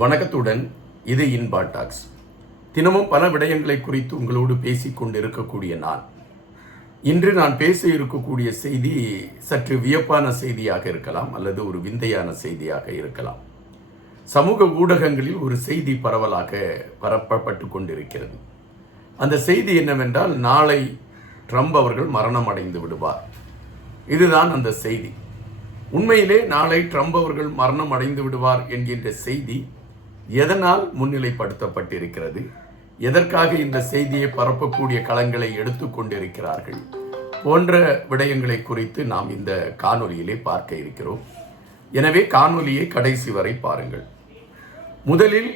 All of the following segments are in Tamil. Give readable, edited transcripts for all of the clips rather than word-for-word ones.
வணக்கத்துடன் இது இன்பா டாக்ஸ். தினமும் பல விடயங்களை குறித்து உங்களோடு பேசிக் கொண்டிருக்கக்கூடிய நான் இன்று பேச இருக்கக்கூடிய செய்தி சற்று வியப்பான செய்தியாக இருக்கலாம் அல்லது ஒரு விந்தையான செய்தியாக இருக்கலாம். சமூக ஊடகங்களில் ஒரு செய்தி பரவலாக பரப்பப்பட்டு கொண்டிருக்கிறது. அந்த செய்தி என்னவென்றால், நாளை ட்ரம்ப் அவர்கள் மரணம் அடைந்து விடுவார். இதுதான் அந்த செய்தி. உண்மையிலே நாளை ட்ரம்ப் அவர்கள் மரணம் அடைந்து விடுவார் என்கின்ற செய்தி எதனால் முன்னிலைப்படுத்தப்பட்டிருக்கிறது, எதற்காக இந்த செய்தியை பரப்பக்கூடிய களங்களை எடுத்துக்கொண்டிருக்கிறார்கள் போன்ற விடயங்களை குறித்து நாம் இந்த காணொலியிலே பார்க்க இருக்கிறோம். எனவே காணொலியை கடைசி வரை பாருங்கள். முதலில்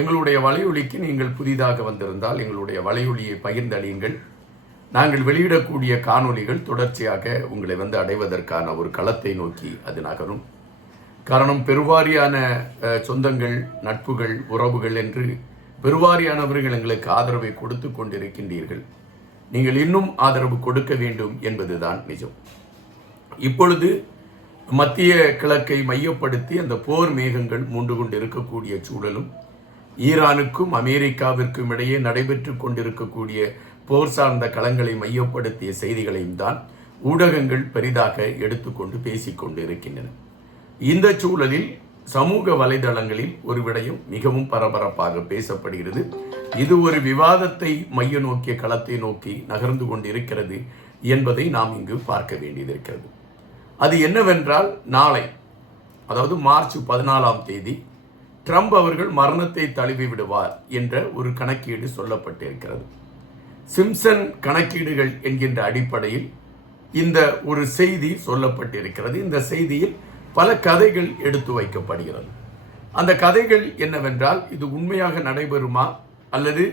எங்களுடைய வலையொலிக்கு நீங்கள் புதிதாக வந்திருந்தால் எங்களுடைய வலையொலியை பகிர்ந்தளியுங்கள். நாங்கள் வெளியிடக்கூடிய காணொலிகள் தொடர்ச்சியாக உங்களை அடைவதற்கான ஒரு களத்தை நோக்கி அது நகரும். காரணம், பெருவாரியான சொந்தங்கள், நட்புகள், உறவுகள் என்று பெருவாரியானவர்கள் எங்களுக்கு ஆதரவை கொடுத்து கொண்டிருக்கின்றீர்கள். நீங்கள் இன்னும் ஆதரவு கொடுக்க வேண்டும் என்பதுதான் நிஜம். இப்பொழுது மத்திய கிழக்கை மையப்படுத்தி அந்த போர் மேகங்கள் மூண்டு கொண்டு இருக்கக்கூடிய சூழலும், ஈரானுக்கும் அமெரிக்காவிற்கும் இடையே நடைபெற்று கொண்டிருக்கக்கூடிய போர் சார்ந்த களங்களை மையப்படுத்திய செய்திகளையும் தான் ஊடகங்கள் பெரிதாக எடுத்துக்கொண்டு பேசிக்கொண்டு இருக்கின்றன. இந்த சூழலில் சமூக வலைதளங்களில் ஒரு விடயம் மிகவும் பரபரப்பாக பேசப்படுகிறது. இது ஒரு விவாதத்தை மைய நோக்கிய களத்தை நோக்கி நகர்ந்து கொண்டிருக்கிறது என்பதை நாம் இங்கு பார்க்க வேண்டியதிருக்கிறது. அது என்னவென்றால், நாளை, அதாவது மார்ச் 14 ட்ரம்ப் அவர்கள் மரணத்தை தழுவி விடுவார் என்ற ஒரு கணக்கீடு சொல்லப்பட்டிருக்கிறது. சிம்சன் கணக்கீடுகள் என்கின்ற அடிப்படையில் இந்த ஒரு செய்தி சொல்லப்பட்டிருக்கிறது. இந்த செய்தியில் பல கதைகள் எடுத்து வைக்கப்படுகிறது. அந்த கதைகள் என்னவென்றால், இது உண்மையாக நடைபெறுமா அல்லது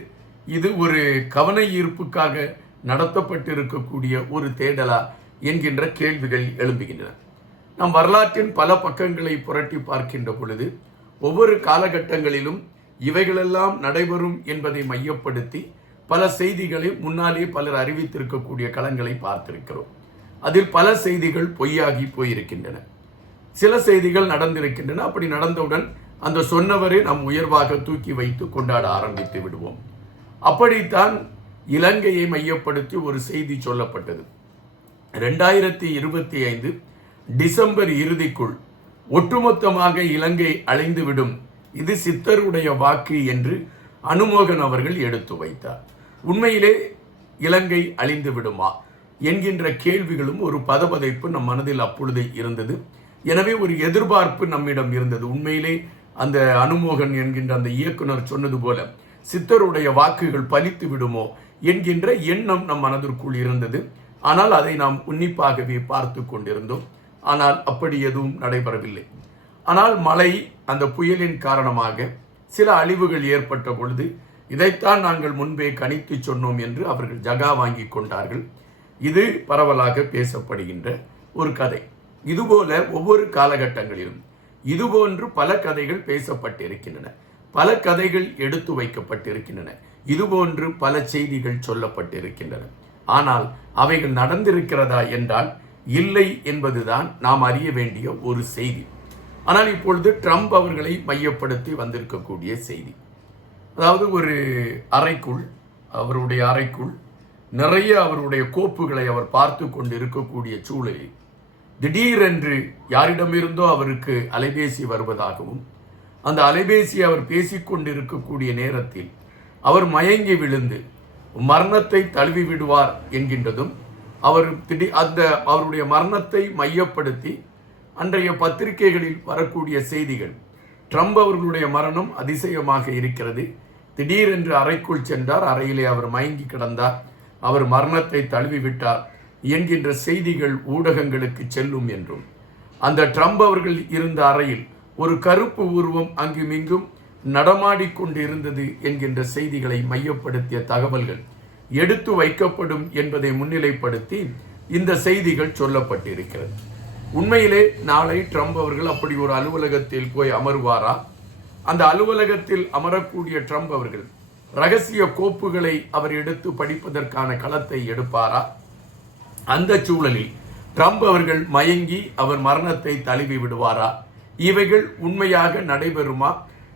இது ஒரு கவன ஈர்ப்புக்காக நடத்தப்பட்டிருக்கக்கூடிய ஒரு தேடலா என்கின்ற கேள்விகள் எழும்புகின்றன. நாம் வரலாற்றின் பல பக்கங்களை புரட்டி பார்க்கின்ற பொழுது ஒவ்வொரு காலகட்டங்களிலும் இவைகளெல்லாம் நடைபெறும் என்பதை மையப்படுத்தி பல செய்திகளை முன்னாலே பலர் அறிவித்திருக்கக்கூடிய களங்களை பார்த்திருக்கிறோம். அதில் பல செய்திகள் பொய்யாகி போயிருக்கின்றன, சில செய்திகள் நடந்திருக்கின்றன. அப்படி நடந்தவுடன் அந்த சொன்னவரை நாம் உயர்வாக தூக்கி வைத்து கொண்டாட ஆரம்பித்து விடுவோம். அப்படித்தான் இலங்கையை மையப்படுத்தி ஒரு செய்தி சொல்லப்பட்டது. 2025 டிசம்பர் இறுதிக்குள் ஒட்டுமொத்தமாக இலங்கை அழிந்துவிடும், இது சித்தருடைய வாக்கு என்று அனுமோகன் அவர்கள் எடுத்து வைத்தார். உண்மையிலே இலங்கை அழிந்து விடுமா என்கின்ற கேள்விகளும் ஒரு பதபதைப்பு நம் மனதில் அப்பொழுது இருந்தது. எனவே ஒரு எதிர்பார்ப்பு நம்மிடம் இருந்தது. உண்மையிலே அந்த அனுமோகன் என்கின்ற அந்த இயக்குனர் சொன்னது போல சித்தருடைய வாக்குகள் பலித்து விடுமோ என்கின்ற எண்ணம் நம் மனதிற்குள் இருந்தது. ஆனால் அதை நாம் உன்னிப்பாகவே பார்த்து கொண்டிருந்தோம். ஆனால் அப்படி எதுவும் நடைபெறவில்லை. ஆனால் மழை, அந்த புயலின் காரணமாக சில அழிவுகள் ஏற்பட்ட பொழுது இதைத்தான் நாங்கள் முன்பே கணித்து சொன்னோம் என்று அவர்கள் ஜகா வாங்கி கொண்டார்கள். இது பரவலாக பேசப்படுகின்ற ஒரு கதை. இதுபோல ஒவ்வொரு காலகட்டங்களிலும் இதுபோன்று பல கதைகள் பேசப்பட்டிருக்கின்றன, பல கதைகள் எடுத்து வைக்கப்பட்டிருக்கின்றன, இதுபோன்று பல செய்திகள் சொல்லப்பட்டிருக்கின்றன. ஆனால் அவைகள் நடந்திருக்கிறதா என்றால் இல்லை என்பதுதான் நாம் அறிய வேண்டிய ஒரு செய்தி. ஆனால் இப்பொழுது ட்ரம்ப் அவர்களை மையப்படுத்தி வந்திருக்கக்கூடிய செய்தி, அதாவது ஒரு அறைக்குள், அவருடைய அறைக்குள் நிறைய அவருடைய கோப்புகளை அவர் பார்த்து கொண்டு இருக்கக்கூடிய சூழலில் திடீரென்று யாரிடமிருந்தோ அவருக்கு அலைபேசி வருவதாகவும், அந்த அலைபேசி அவர் பேசிக்கொண்டு இருக்கக்கூடிய நேரத்தில் அவர் மயங்கி விழுந்து மரணத்தை தழுவி விடுவார் என்கின்றதும், அவருடைய மரணத்தை மையப்படுத்தி அன்றைய பத்திரிகைகளில் வரக்கூடிய செய்திகள், ட்ரம்ப் அவர்களுடைய மரணம் அதிசயமாக இருக்கிறது, திடீரென்று அறைக்குள் சென்றார், அறையிலே அவர் மயங்கி கிடந்தார், அவர் மரணத்தை தழுவிவிட்டார் என்கின்ற செய்திகள் ஊடகங்களுக்கு செல்லும் என்றும், அந்த ட்ரம்ப் அவர்கள் இருந்த அறையில் ஒரு கருப்பு உருவம் அங்குமிங்கும் நடமாடிக்கொண்டு இருந்தது என்கின்ற செய்திகளை மையப்படுத்திய தகவல்கள் எடுத்து வைக்கப்படும் என்பதை முன்னிலைப்படுத்தி இந்த செய்திகள் சொல்லப்பட்டிருக்கிறது. உண்மையிலே நாளை ட்ரம்ப் அவர்கள் அப்படி ஒரு அலுவலகத்தில் போய் அமருவாரா? அந்த அலுவலகத்தில் அமரக்கூடிய ட்ரம்ப் அவர்கள் ரகசிய கோப்புகளை அவர் எடுத்து படிப்பதற்கான களத்தை எடுப்பாரா? அந்த சூழலில் ட்ரம்ப் அவர்கள் மயங்கி அவர் மரணத்தை தழுவி விடுவாரா? இவைகள் உண்மையாக நடைபெறுமா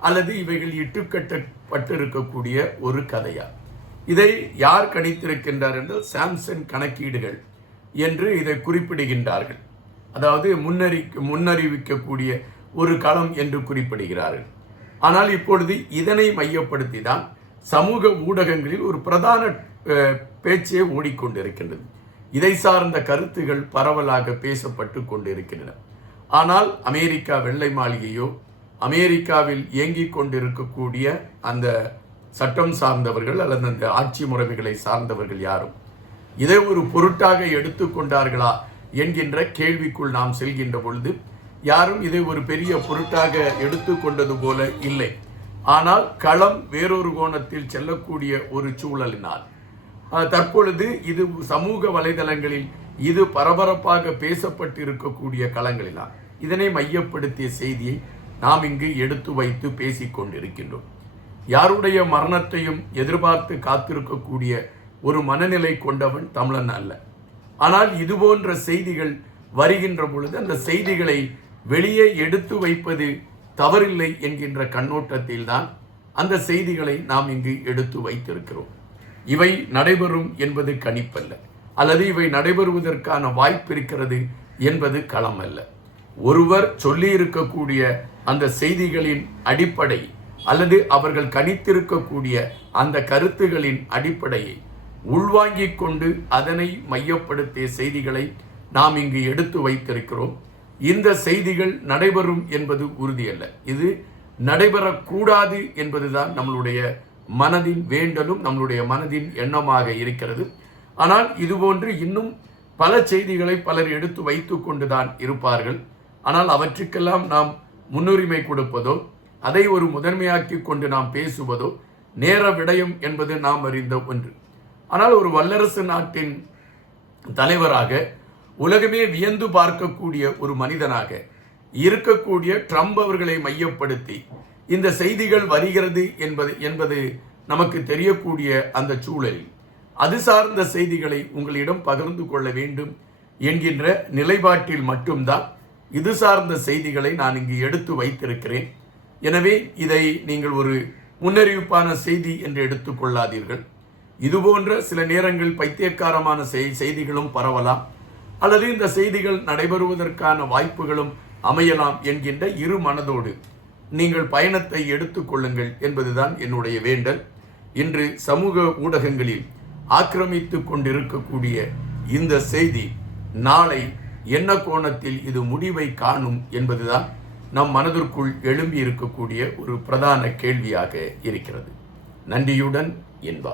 அல்லது இவைகள் இட்டுக்கட்டப்பட்டிருக்கக்கூடிய ஒரு கதையா? இதை யார் கணித்திருக்கின்றார் என்றால் சாம்சன் கணக்கீடுகள் என்று இதை குறிப்பிடுகின்றார்கள். அதாவது முன்னறிவிக்கக்கூடிய ஒரு களம் என்று குறிப்பிடுகிறார்கள். ஆனால் இப்பொழுது இதனை மையப்படுத்தி தான் சமூக ஊடகங்களில் ஒரு பிரதான பேச்சே ஓடிக்கொண்டிருக்கின்றது. இதை சார்ந்த கருத்துகள் பரவலாக பேசப்பட்டு கொண்டிருக்கின்றன. ஆனால் அமெரிக்கா வெள்ளை மாளிகையோ அமெரிக்காவில் இயங்கிக் கொண்டிருக்கக்கூடிய அந்த சட்டம் சார்ந்தவர்கள் அல்லது அந்த ஆட்சி முறைகளை சார்ந்தவர்கள் யாரும் இதை ஒரு பொருட்டாக எடுத்துக்கொண்டார்களா என்கின்ற கேள்விக்குள் நாம் செல்கின்ற பொழுது யாரும் இதை ஒரு பெரிய பொருட்டாக எடுத்துக்கொண்டது போல இல்லை. ஆனால் களம் வேறொரு கோணத்தில் செல்லக்கூடிய ஒரு சூழலினால் தற்பொழுது இது சமூக வலைதளங்களில் இது பரபரப்பாக பேசப்பட்டு இருக்கக்கூடிய களங்களினால் இதனை மையப்படுத்திய செய்தியை நாம் இங்கு எடுத்து வைத்து பேசிக்கொண்டிருக்கின்றோம். யாருடைய மரணத்தையும் எதிர்பார்த்து காத்திருக்கக்கூடிய ஒரு மனநிலை கொண்டவன் தமிழன் அல்ல. ஆனால் இதுபோன்ற செய்திகள் வருகின்ற பொழுது அந்த செய்திகளை வெளியே எடுத்து வைப்பது தவறில்லை என்கின்ற கண்ணோட்டத்தில் தான் அந்த செய்திகளை நாம் இங்கு எடுத்து வைத்திருக்கிறோம். இவை நடைபெறும் என்பது கணிப்பல்ல, அல்லது இவை நடைபெறுவதற்கான வாய்ப்பு இருக்கிறது என்பது களம் அல்ல. ஒருவர் சொல்லி இருக்கக்கூடிய அந்த செய்திகளின் அடிப்படை அல்லது அவர்கள் கணித்திருக்கக்கூடிய அந்த கருத்துகளின் அடிப்படையை உள்வாங்கிக் கொண்டு அதனை மையப்படுத்திய செய்திகளை நாம் இங்கு எடுத்து வைத்திருக்கிறோம். இந்த செய்திகள் நடைபெறும் என்பது உறுதியல்ல, இது நடைபெறக்கூடாது என்பதுதான் நம்மளுடைய மனதின் வேண்டலும் நம்மளுடைய மனதின் எண்ணமாக இருக்கிறது. ஆனால் இதுபோன்று இன்னும் பல செய்திகளை பலர் எடுத்து வைத்து கொண்டுதான் இருப்பார்கள். ஆனால் அவற்றுக்கெல்லாம் நாம் முன்னுரிமை கொடுப்பதோ அதை ஒரு முதன்மையாக்கி கொண்டு நாம் பேசுவதோ நேர விடயம் என்பது நாம் அறிந்த ஒன்று. ஆனால் ஒரு வல்லரசு நாட்டின் தலைவராக உலகமே வியந்து பார்க்கக்கூடிய ஒரு மனிதனாக இருக்கக்கூடிய ட்ரம்ப் அவர்களை மையப்படுத்தி இந்த செய்திகள் வருகிறது என்பது நமக்கு தெரியக்கூடிய அந்த சூழலில் அது சார்ந்த செய்திகளை உங்களிடம் பகிர்ந்து கொள்ள வேண்டும் என்கின்ற நிலைப்பாட்டில் மட்டும்தான் இது சார்ந்த செய்திகளை நான் இங்கு எடுத்து வைத்திருக்கிறேன். எனவே இதை நீங்கள் ஒரு முன்னறிவிப்பான செய்தி என்று எடுத்துக்கொள்ளாதீர்கள். இதுபோன்ற சில நேரங்கள் பைத்தியக்காரமான செய்திகளும் பரவலாம், அல்லது இந்த செய்திகள் நடைபெறுவதற்கான வாய்ப்புகளும் அமையலாம் என்கின்ற இரு மனதோடு நீங்கள் பயணத்தை எடுத்துக்கொள்ளுங்கள் என்பதுதான் என்னுடைய வேண்டல். இன்று சமூக ஊடகங்களில் ஆக்கிரமித்து கொண்டிருக்கக்கூடிய இந்த செய்தி நாளை என்ன கோணத்தில் இது முடிவை காணும் என்பதுதான் நம் மனதிற்குள் எழும்பி இருக்கக்கூடிய ஒரு பிரதான கேள்வியாக இருக்கிறது. நன்றியுடன் என்பா.